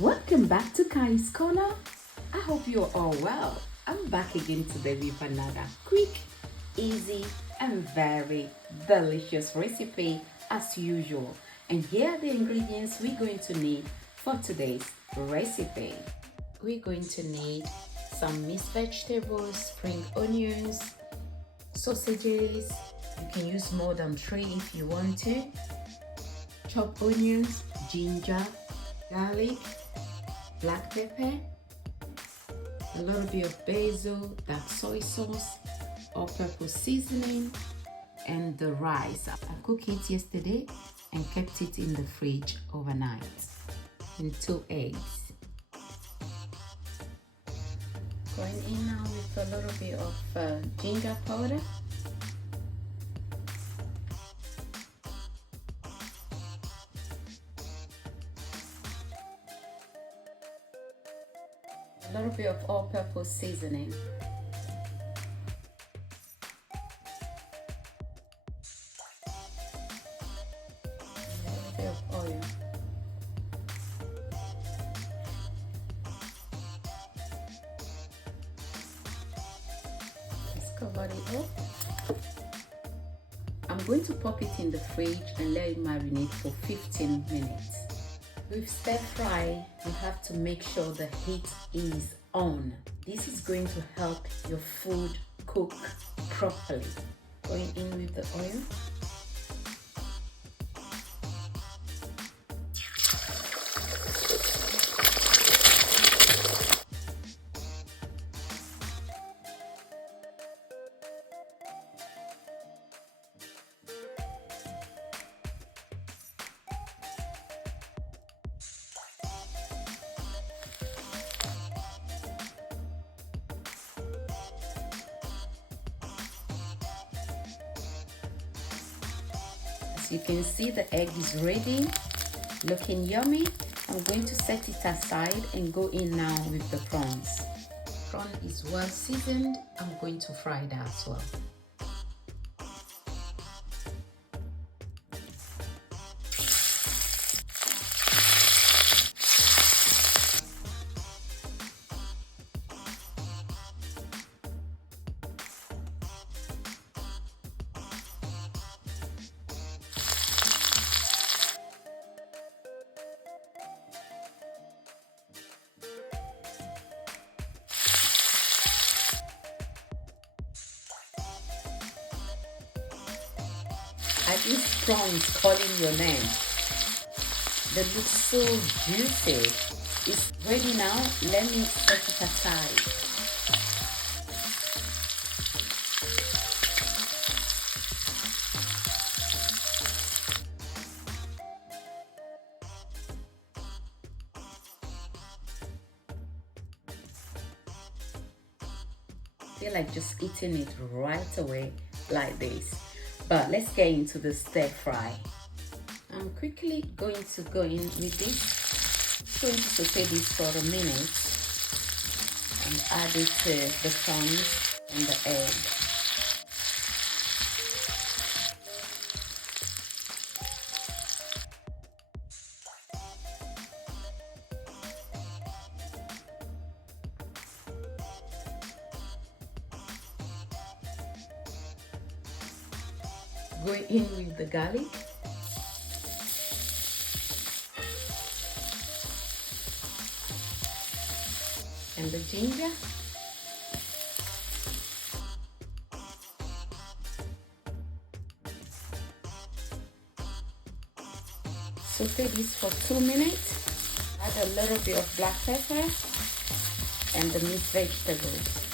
Welcome back to Kayi's Corner. I hope you're all well. I'm back again today with another quick, easy and very delicious recipe as usual. And here are the ingredients we're going to need for today's recipe. We're going to need some mixed vegetables, spring onions, sausages. You can use more than 3 if you want to. Chopped onions, ginger, garlic, black pepper, a little bit of basil, dark soy sauce, all-purpose seasoning, and the rice. I cooked it yesterday and kept it in the fridge overnight. And 2 eggs. Going in now with a little bit of ginger powder. A little bit of all-purpose seasoning. A little bit of oil. Let's cover it up. I'm going to pop it in the fridge and let it marinate for 15 minutes. With stir fry, you have to make sure the heat is on. This is going to help your food cook properly. Going in with the oil. You can see the egg is ready, looking yummy. I'm going to set it aside and go in now with the prawns. Prawn is well seasoned. I'm going to fry that as well. Are these prawns calling your name? They look so juicy. It's ready now. Let me set it aside. I feel like just eating it right away like this. But let's get into the stir fry. I'm quickly going to go in with this. I'm going to saute this for a minute and add it to the prawns and the egg. Go in with the garlic. And the ginger. Saute this for 2 minutes. Add a little bit of black pepper and the mixed vegetables.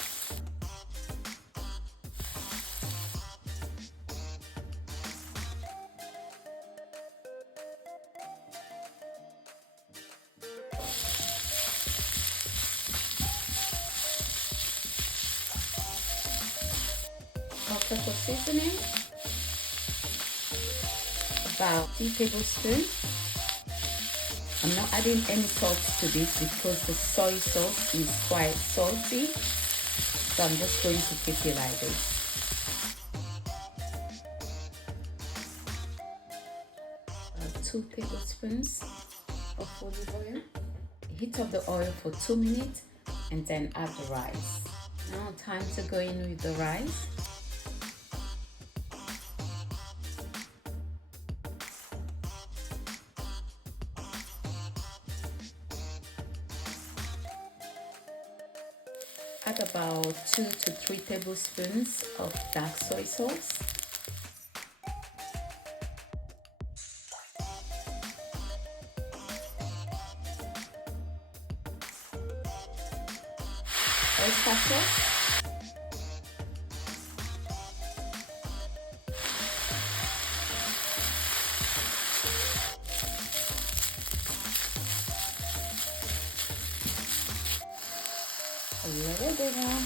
Pepper seasoning, about 2 tablespoons. I'm not adding any salt to this because the soy sauce is quite salty, so I'm just going to keep it like this. 2 tablespoons of olive oil, Heat up the oil for 2 minutes and then add the rice. Now time to go in with the rice. Add about 2 to 3 tablespoons of dark soy sauce. Oyster sauce. A little bit more.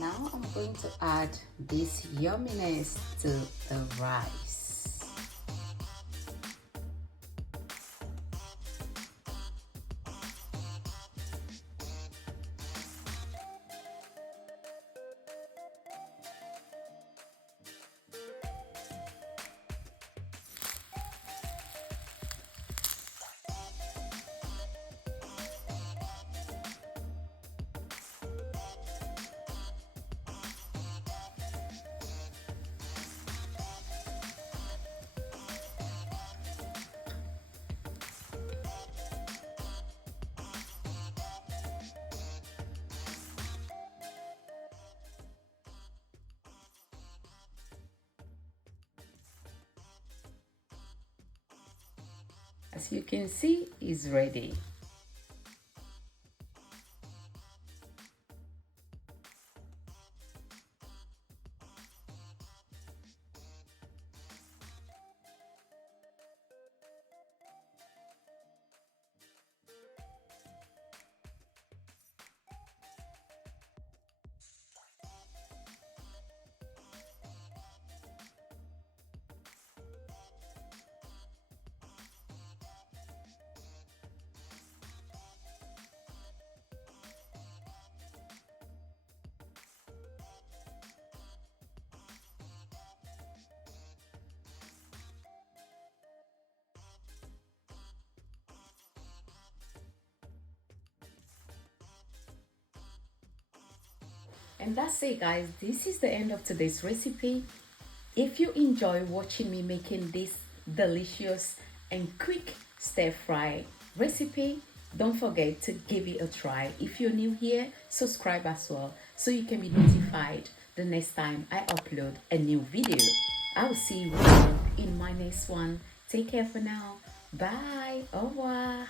Now I'm going to add this yumminess to the rice. As you can see, it's ready. And that's it, guys. This is the end of today's recipe. If you enjoy watching me making this delicious and quick stir fry recipe, don't forget to give it a try. If you're new here, subscribe as well so you can be notified the next time I upload a new video. I will see you in my next one. Take care for now. Bye. Au revoir.